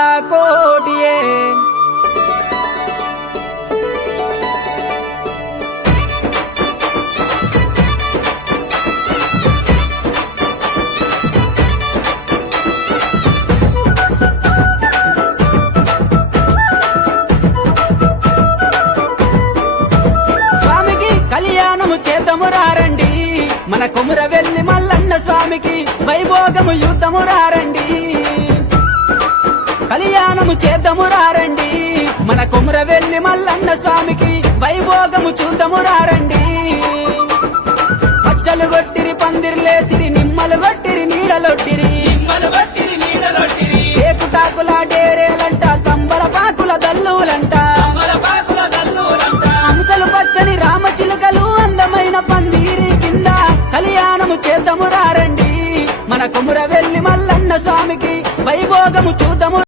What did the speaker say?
రూపాల కోటియే కళ్యాణము చేద్దాము రారండి మన కొమురవెల్లి మల్లన్న స్వామికి వైభోగము యుద్ధము రారండి కళ్యాణము చేద్దాము రారండి మన కొమురవెల్లి మల్లన్న స్వామికి వైభోగము చూద్దాము రారండి పచ్చలు కొట్టిరి పందిర్లేసిరి నిమ్మలు కొట్టిరి నీడలొట్టిరి ఏకుటాకుల డేరేలంట తంబల పాకుల దల్లులంట హంసలు పచ్చని రామచిలుకలు అందమైన పందిరి కింద కళ్యాణము చేద్దాము రారండి మన కొమురవెల్లి మల్లన్న స్వామికి వైభోగము చూద్దాము